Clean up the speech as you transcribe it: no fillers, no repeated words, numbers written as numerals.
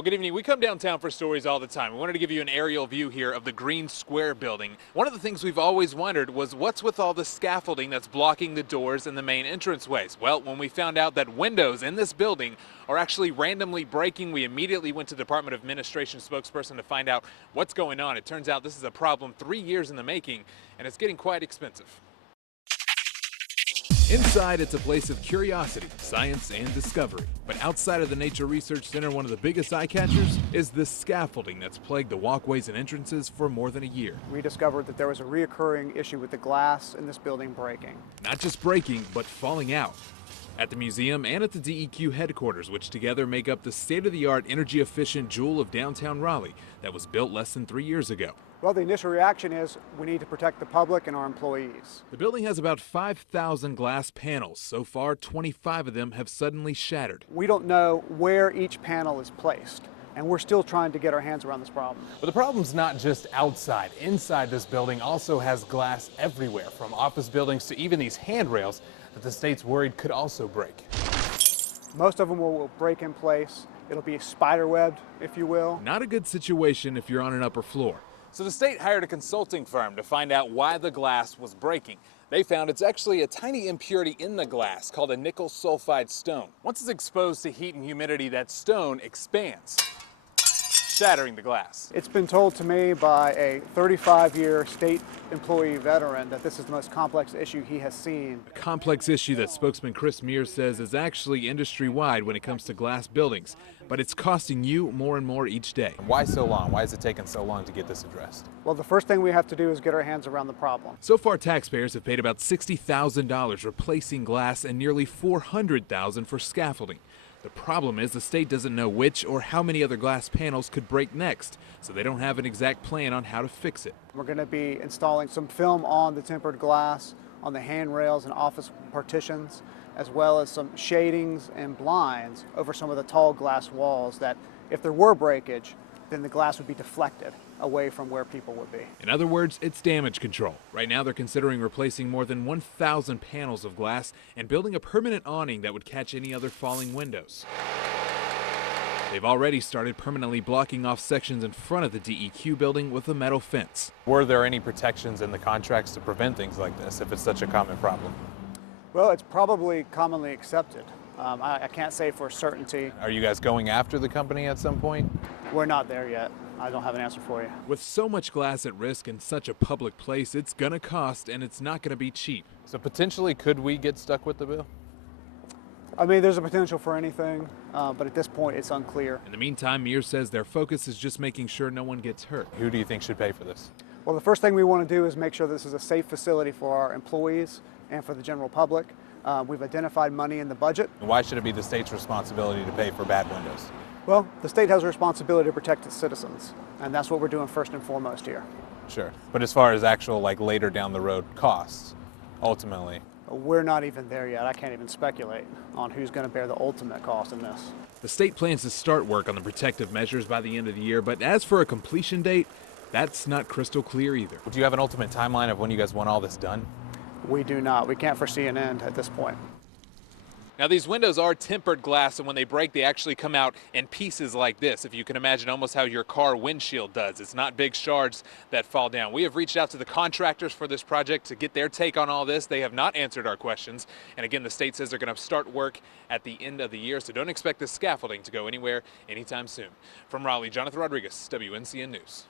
Well, good evening. We come downtown for stories all the time. We wanted to give you an aerial view here of the Green Square building. One of the things we've always wondered was what's with all the scaffolding that's blocking the doors and the main entranceways? Well, when we found out that windows in this building are actually randomly breaking, we immediately went to Department of Administration spokesperson to find out what's going on. It turns out this is a problem 3 years in the making, and it's getting quite expensive. Inside, it's a place of curiosity, science, and discovery. But outside of the Nature Research Center, one of the biggest eye-catchers is this scaffolding that's plagued the walkways and entrances for more than a year. We discovered that there was a reoccurring issue with the glass in this building breaking. Not just breaking, but falling out. At the museum and at the DEQ headquarters, which together make up the state-of-the-art, energy-efficient jewel of downtown Raleigh that was built less than 3 years ago. Well, the initial reaction is we need to protect the public and our employees. The building has about 5,000 glass panels. So far, 25 of them have suddenly shattered. We don't know where each panel is placed, and we're still trying to get our hands around this problem. But the problem's not just outside. Inside this building also has glass everywhere, from office buildings to even these handrails that the state's worried could also break. Most of them will break in place. It'll be spider-webbed, if you will. Not a good situation if you're on an upper floor. So the state hired a consulting firm to find out why the glass was breaking. They found it's actually a tiny impurity in the glass called a nickel sulfide stone. Once it's exposed to heat and humidity, that stone expands, shattering the glass. It's been told to me by a 35-year state employee veteran that this is the most complex issue he has seen. A complex issue that spokesman Chris Mears says is actually industry-wide when it comes to glass buildings, but it's costing you more and more each day. Why so long? Why is it taking so long to get this addressed? Well, the first thing we have to do is get our hands around the problem. So far, taxpayers have paid about $60,000 replacing glass and nearly $400,000 for scaffolding. The problem is the state doesn't know which or how many other glass panels could break next, so they don't have an exact plan on how to fix it. We're going to be installing some film on the tempered glass, on the handrails and office partitions, as well as some shadings and blinds over some of the tall glass walls that, if there were breakage, then the glass would be deflected away from where people would be. In other words, it's damage control. Right now they're considering replacing more than 1,000 panels of glass and building a permanent awning that would catch any other falling windows. They've already started permanently blocking off sections in front of the DEQ building with a metal fence. Were there any protections in the contracts to prevent things like this if it's such a common problem? Well, it's probably commonly accepted. I can't say for certainty. Are you guys going after the company at some point? We're not there yet. I don't have an answer for you. With so much glass at risk in such a public place, it's gonna cost, and it's not gonna be cheap. So potentially, could we get stuck with the bill? I mean, there's a potential for anything, but at this point, it's unclear. In the meantime, Mears says their focus is just making sure no one gets hurt. Who do you think should pay for this? Well, the first thing we want to do is make sure this is a safe facility for our employees and for the general public. We've identified money in the budget. Why should it be the state's responsibility to pay for bad windows? Well, the state has a responsibility to protect its citizens, and that's what we're doing first and foremost here. Sure. But as far as actual, later down the road costs, ultimately? We're not even there yet. I can't even speculate on who's going to bear the ultimate cost in this. The state plans to start work on the protective measures by the end of the year, but as for a completion date, that's not crystal clear either. Do you have an ultimate timeline of when you guys want all this done? We do not. We can't foresee an end at this point. Now these windows are tempered glass, and when they break they actually come out in pieces like this, if you can imagine almost how your car windshield does. It's not big shards that fall down. We have reached out to the contractors for this project to get their take on all this. They have not answered our questions, and again the state says they're going to start work at the end of the year, so don't expect this scaffolding to go anywhere anytime soon. From Raleigh, Jonathan Rodriguez, WNCN News.